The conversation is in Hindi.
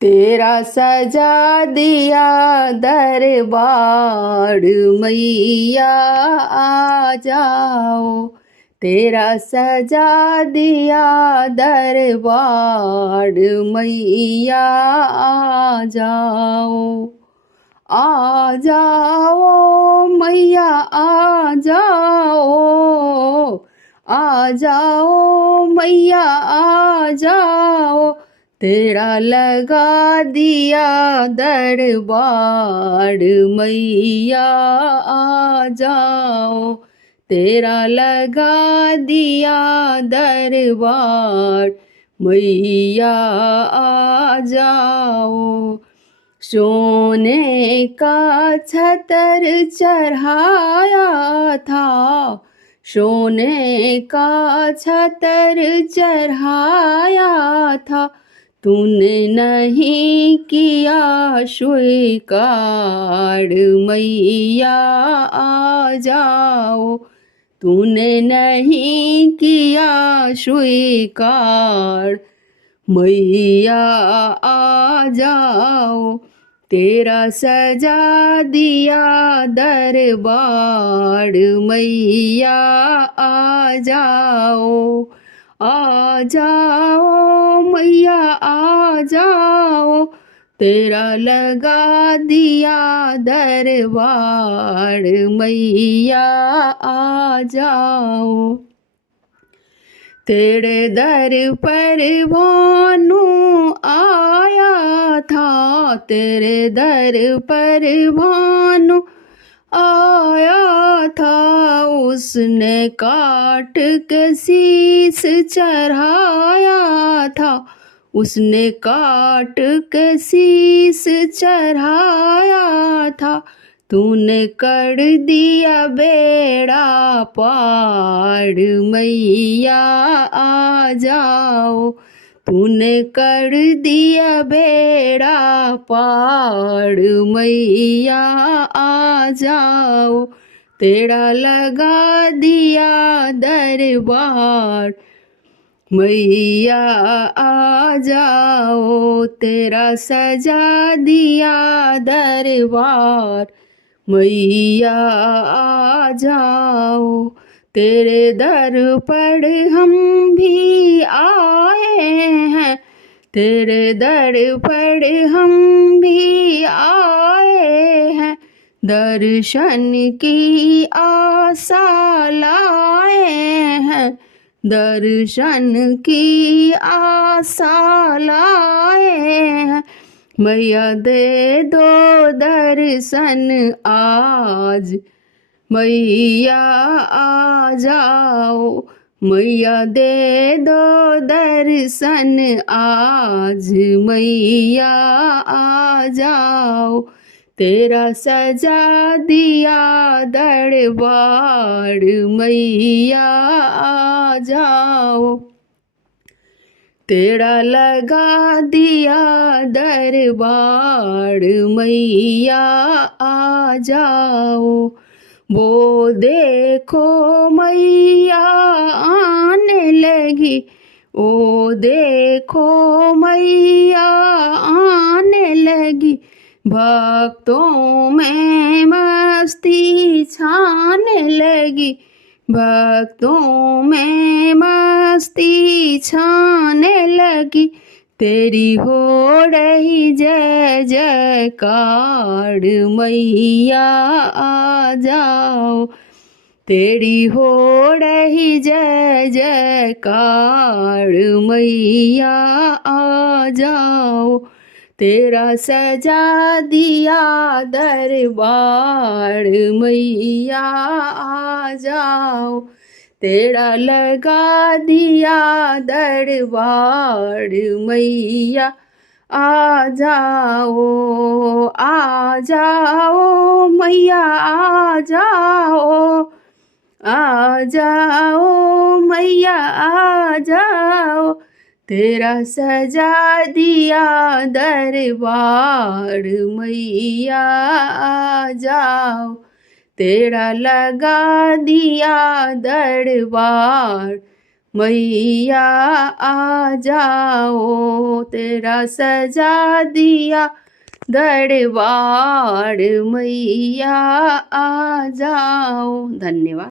तेरा सजा दिया दरबार मैया आ जाओ। तेरा सजा दिया दरबार मैया आ जाओ। आ जाओ मैया आ जाओ। आ जाओ मैया आ जाओ। तेरा लगा दिया दरबार मैया आ जाओ। तेरा लगा दिया दरबार मैया आ जाओ। सोने का छतर चढ़ाया था। सोने का छतर चढ़ाया था। तूने नहीं किया स्वीकार मैया आ जाओ। तूने नहीं किया स्वीकार मैया आ जाओ। तेरा सजा दिया दरबार मैया आ जाओ। आ जाओ मैया आ जाओ। तेरा लगा दिया दरबार मैया आ जाओ। तेरे दर पर भानु आया था। तेरे दर पर भानु आया था। उसने काट के शीस चढ़ाया था। उसने काट के शीस चढ़ाया था। तूने कर दिया बेड़ा पार मैया आ जाओ। तूने कर दिया बेड़ा पार मैया आ जाओ। तेरा लगा दिया दरबार मैया आ जाओ। तेरा सजा दिया दरबार मैया आ जाओ। तेरे दर पर हम भी आए हैं। तेरे दर पर हम भी आए हैं। दर्शन की आशा लाए हैं। दर्शन की आशा लाए हैं। मैया दे दो दर्शन आज मैया आ जाओ। मैया दे दो दर्शन आज मैया आ जाओ। तेरा सजा दिया दरबार मैया आ जाओ। तेरा लगा दिया दरबार मैया आ जाओ। वो देखो मैया आने लगी। ओ देखो मैया आने लगी। भक्तों में मस्ती छाने लगी। भक्तों में मस्ती छाने लगी। तेरी हो रही जय जयकार मैया आ जाओ। तेरी हो रही जय जयकार मैया आ जाओ। तेरा सजा दिया दरबार मैया आ जाओ। तेरा लगा दिया दरबार मैया आ जाओ। आ जाओ मैया आ जाओ। आ जाओ मैया आ जाओ। तेरा सजा दिया दरबार मैया आ जाओ। तेरा लगा दिया दरबार मैया आ जाओ, तेरा सजा दिया दरबार, मैया आ जाओ। धन्यवाद।